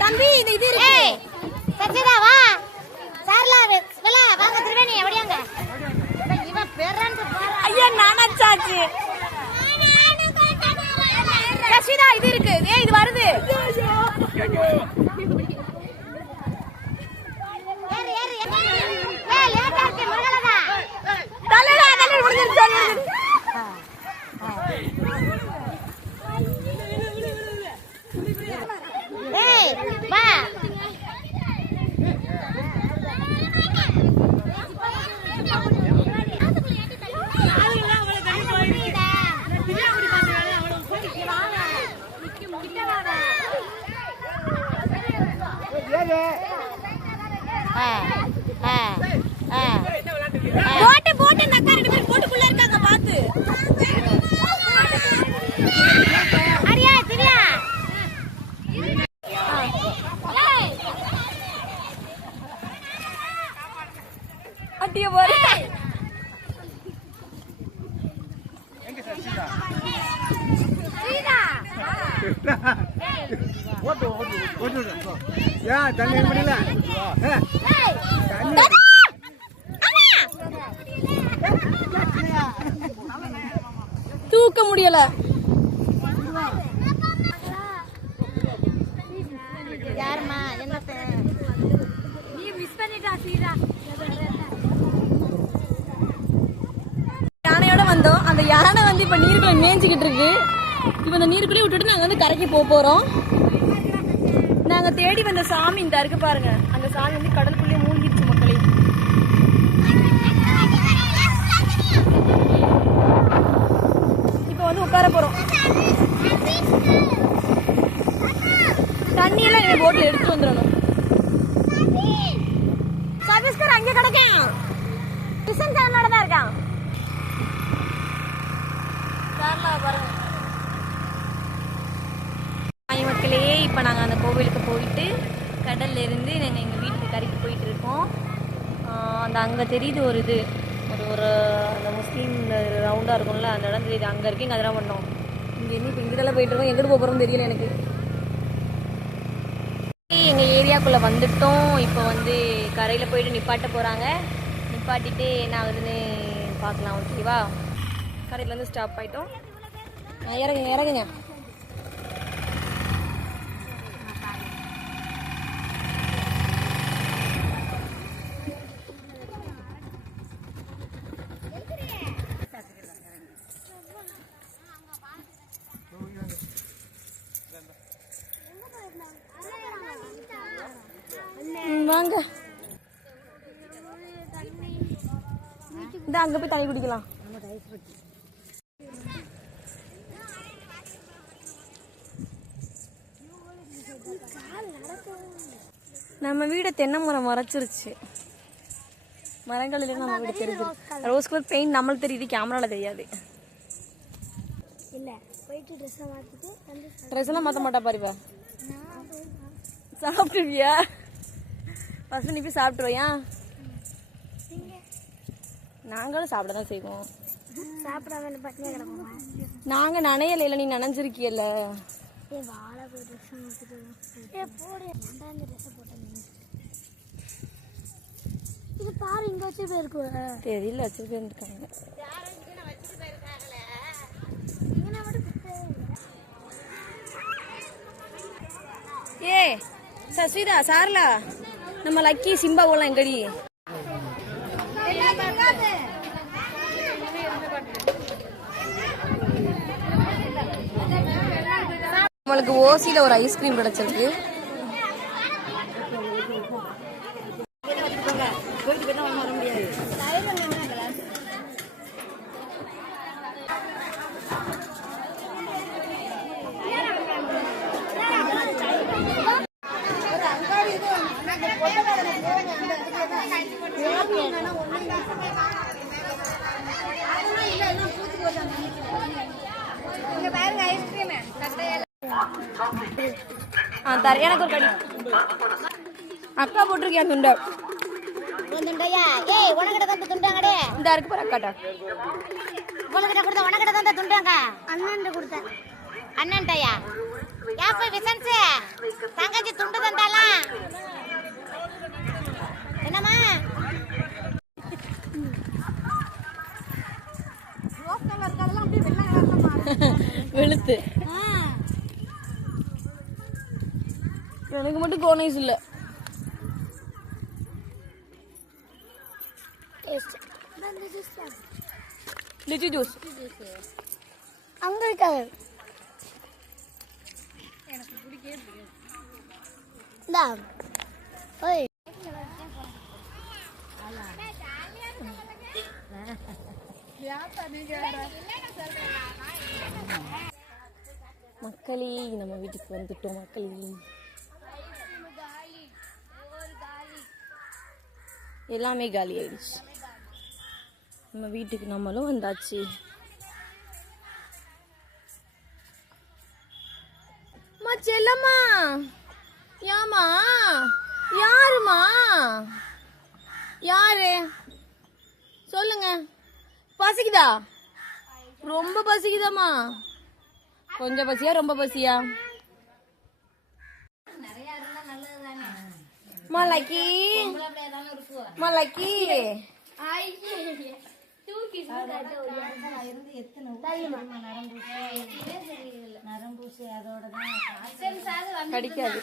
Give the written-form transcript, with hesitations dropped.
தம்பி இது இருக்கு சச்சிதா வா சார்லா வெலா வாங்க திருவேணி அப்படியாங்க இவன் பெறந்து பாரு ஐயா நானாச்சாச்சு சச்சிதா இது இருக்கு ஏய் இது வருது ஏறு ஏறு ஏய் லேட்டா இருக்கு முருகலதா தலடா தல முடிஞ்சிருச்சு ஏய் வா போட்டு போட்டு நக்கா ரெண்டு பேர் போட்டுக்குள்ள இருக்காங்க பாத்து அரியா திரியா அட்டிய போற எங்க சச்சிதா சீதா ஓடு ஓடு ஓடு யா தண்ணி முடியல தண்ணி தூக்க முடியல யாருமா என்னத்த நீ மிஸ் பண்ணிட்டா சீதா யானையோட வந்தோம் அந்த யானை வந்து இப்ப நீருக்குள்ள மேய்ஞ்சிக்கிட்டு இருக்கு இப்ப இந்த நீருக்குள்ளே விட்டுட்டு நாங்க வந்து கரைக்கு போறோம் நாங்க தேடி வந்த சாமி இந்த இருக்கு பாருங்க அந்த சாமி வந்து கடலுக்குள்ளே மூழ்கிடுச்சு மக்களே இப்ப வந்து உட்கார போறோம் தண்ணி எல்லாம் என் போட்ல எடுத்து வந்துடணும் சர்வீஸ்கார் அங்கே கிடைக்கும் கிஷன் சேனலோட தான் இருக்கான் பாருங்க மக்களே இப்போ நாங்கள் அந்த கோவிலுக்கு போயிட்டு கடல்ல இருந்து நாங்கள் எங்கள் வீட்டுக்கு கரைக்கு போயிட்டு இருக்கோம் அந்த அங்கே தெரியுது ஒரு இது ஒரு அந்த முஸ்லீம் ரவுண்டாக இருக்கும்ல அந்த இடம் தெரியுது அங்கே இருக்கு இங்கே அதெல்லாம் பண்ணோம் இங்கே என்ன இப்போ இங்கெல்லாம் போயிட்டு இருக்கோம் எங்கிட்டு போகிறோம்னு தெரியல எனக்கு எங்கள் ஏரியாக்குள்ளே வந்துட்டோம் இப்போ வந்து கரையில் போயிட்டு நிப்பாட்ட போகிறாங்க நிப்பாட்டிட்டு என்ன ஆகுதுன்னு பார்க்கலாம் ஓகேவா கரையில் வந்து ஸ்டாப் ஆகிட்டோம் இறங்குங்க இறங்குங்க வாங்க இந்த அங்க போய் தண்ணி குடிக்கலாம் நம்ம வீடு தென்னை மரம் மறைச்சிருச்சு மரங்கள் இல்லைன்னா நம்ம வீடு தெரியுது ரோஸ் கலர் பெயிண்ட் நம்மளுக்கு தெரியுது கேமரால தெரியாது இல்ல போயிட்டு ட்ரெஸ் எல்லாம் மாத்த மாட்டா பாருப்பா சாப்பிட்டுவியா ஃபர்ஸ்ட் நீ போய் சாப்பிட்டுருவியா நாங்களும் சாப்பிட தான் செய்வோம் நாங்க நனையல இல்ல நீ நனைஞ்சிருக்கியல்ல இது பாரு இங்க வச்சு போயிருக்கு தெரியல வச்சு போயிருக்காங்க ஏ சஸ்விதா சார்லா நம்ம லக்கி சிம்பா போலாம் எங்கடி நம்மளுக்கு ஓசியில ஒரு ஐஸ்கிரீம் கிடைச்சிருக்கு எனக்கு ஒரு கடி அக்கா போட்டிருக்கியா துண்டை துண்டையா ஏய் உனக்கிட்ட தான் துண்டாங்கடே இந்த இருக்கு பாரு அக்காட்டா உனக்கிட்ட கொடுத்த உனக்கிட்ட தான் துண்டாங்க அண்ணன்ட்ட கொடுத்தேன் அண்ணன்ட்டயா யா போய் விசன்ஸ் தங்கச்சி துண்டு தந்தாலாம் என்னம்மா ரோஸ் கலர் கலர்லாம் அப்படியே வெள்ளை கலர்ல வெளுத்து எனக்கு மட்டும் கோனைஸ் இல்ல லிச்சி ஜூஸ் அங்க இருக்காது எனக்கு பிடிக்கவே பிடிக்காது இந்தா ஓய் மக்களே நம்ம வீட்டுக்கு வந்துட்டோம் மக்களே எல்லாமே காலி ஆயிடுச்சு நம்ம வீட்டுக்கு நம்மளும் வந்தாச்சு செல்லம்மா ஏமா யாருமா யாரு சொல்லுங்க பசிக்குதா ரொம்ப பசிக்குதாம்மா கொஞ்சம் பசியா ரொம்ப பசியா மலைக்கு மலைக்கு நரம்பூசி அதோட கடிக்காது